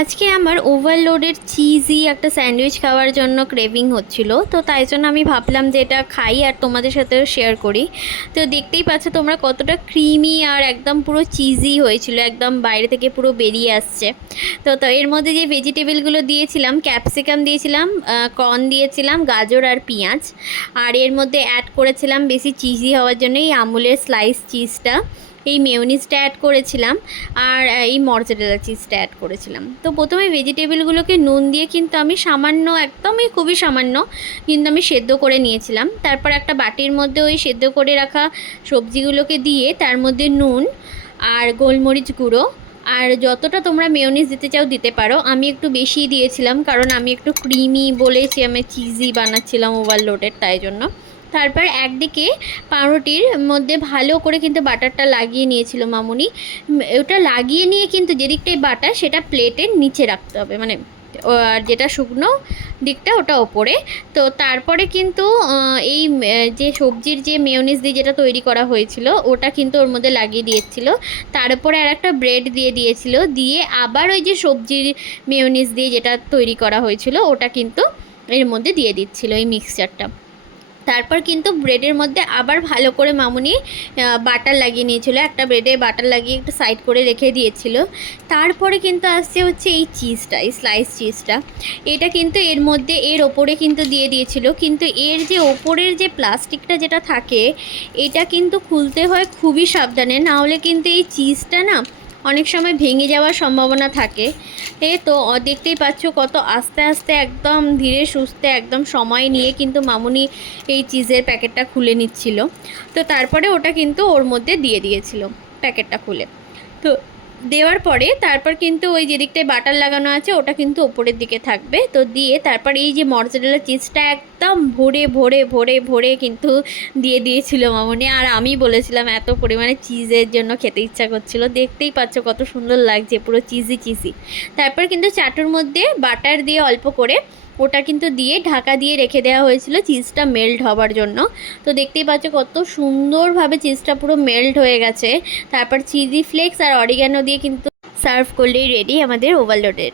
আজকে আমার overloaded cheesy একটা স্যান্ডউইচ খাওয়ার জন্য ক্রেভিং হচ্ছিল, তো তাই জন্য আমি ভাবলাম যে এটা খাই আর তোমাদের সাথেও শেয়ার করি। তো দেখতেই পাচ্ছ তোমরা কতটা ক্রিমি আর একদম পুরো চিজি হয়েছিল, একদম বাইরে থেকে পুরো বেরিয়ে আসছে। তো এর মধ্যে যে ভেজিটেবলগুলো দিয়েছিলাম, ক্যাপসিকাম দিয়েছিলাম, কর্ন দিয়েছিলাম, গাজর আর পেঁয়াজ। আর এর মধ্যে অ্যাড করেছিলাম বেশি চিজি হওয়ার জন্য এই আমুলের স্লাইস চিজটা, এই মেয়োনিজটা অ্যাড করেছিলাম, আর এই মর্জারেলা চিজটা অ্যাড করেছিলাম। তো প্রথমে ভেজিটেবলগুলোকে নুন দিয়ে কিন্তু আমি সামান্য, একদমই খুবই সামান্য কিন্তু আমি সেদ্ধ করে নিয়েছিলাম। তারপর একটা বাটির মধ্যে ওই সেদ্ধ করে রাখা সবজিগুলোকে দিয়ে তার মধ্যে নুন আর গোলমরিচ গুঁড়ো আর যতটা তোমরা মেয়োনিজ দিতে চাও দিতে পারো। আমি একটু বেশিই দিয়েছিলাম কারণ আমি একটু ক্রিমি বলেছি, আমি চিজি বানাচ্ছিলাম ওভারলোডেড, তাই জন্য। তারপর একদিকে পাউরুটির মধ্যে ভালো করে কিন্তু বাটারটা লাগিয়ে নিয়েছিল মামুনি। ওটা লাগিয়ে নিয়ে কিন্তু যেদিকটাই বাটার সেটা প্লেটের নিচে রাখতে হবে, মানে যেটা শুকনো দিকটা ওটা ওপরে। তো তারপরে কিন্তু এই যে সবজির যে মেয়োনিজ দিয়ে যেটা তৈরি করা হয়েছিল ওটা কিন্তু ওর মধ্যে লাগিয়ে দিয়েছিল। তার উপরে আর একটা ব্রেড দিয়ে দিয়েছিল, দিয়ে আবার ওই যে সবজির মেয়োনিজ দিয়ে যেটা তৈরি করা হয়েছিল ওটা কিন্তু এর মধ্যে দিয়ে দিচ্ছিল এই মিক্সচারটা। তারপর কিন্তু ব্রেডের মধ্যে আবার ভালো করে মামুনি বাটার লাগিয়ে নিয়েছিল, একটা ব্রেডে বাটার লাগিয়ে একটু সাইড করে রেখে দিয়েছিল। তারপরে কিন্তু আসছে হচ্ছে এই চিজটা, এই স্লাইস চিজটা, এটা কিন্তু এর মধ্যে এর ওপরে কিন্তু দিয়ে দিয়েছিল। কিন্তু এর যে ওপরের যে প্লাস্টিকটা যেটা থাকে এটা কিন্তু খুলতে হয় খুবই সাবধানে, না হলে কিন্তু এই চিজটা না অনেক সময় ভেঙে যাওয়ার সম্ভাবনা থাকে। তো দেখতেই পাচ্ছ কত আস্তে আস্তে একদম ধীরে সুস্থে একদম সময় নিয়ে কিন্তু মামুনি এই চিজের প্যাকেটটা খুলে নিচ্ছিল। তো তারপরে ওটা কিন্তু ওর মধ্যে দিয়ে দিয়েছিল প্যাকেটটা খুলে। তো দেওয়ার পরে তারপর কিন্তু ওই যেদিকটায় বাটার লাগানো আছে ওটা কিন্তু ওপরের দিকে থাকবে। তো দিয়ে তারপর এই যে মর্জারেলা চিজটা একদম ভরে ভরে ভরে ভরে কিন্তু দিয়ে দিয়েছিল মামুনি। আর আমি বলেছিলাম এত পরিমাণে চিজের জন্য খেতে ইচ্ছা করছিল, দেখতেই পাচ্ছ কত সুন্দর লাগছে, পুরো চিজি চিজি। তারপর কিন্তু চাটুর মধ্যে বাটার দিয়ে অল্প করে ওটা কিন্তু দিয়ে ঢাকা দিয়ে রেখে দেওয়া হয়েছিল চিজটা মেল্ট হবার জন্য। তো দেখতেই পাচ্ছ কত সুন্দরভাবে চিজটা পুরো মেল্ট হয়ে গেছে। তারপর চিলি ফ্লেক্স আর অরিগ্যানো দিয়ে কিন্তু সার্ভ করলেই রেডি আমাদের ওভারলোডেড।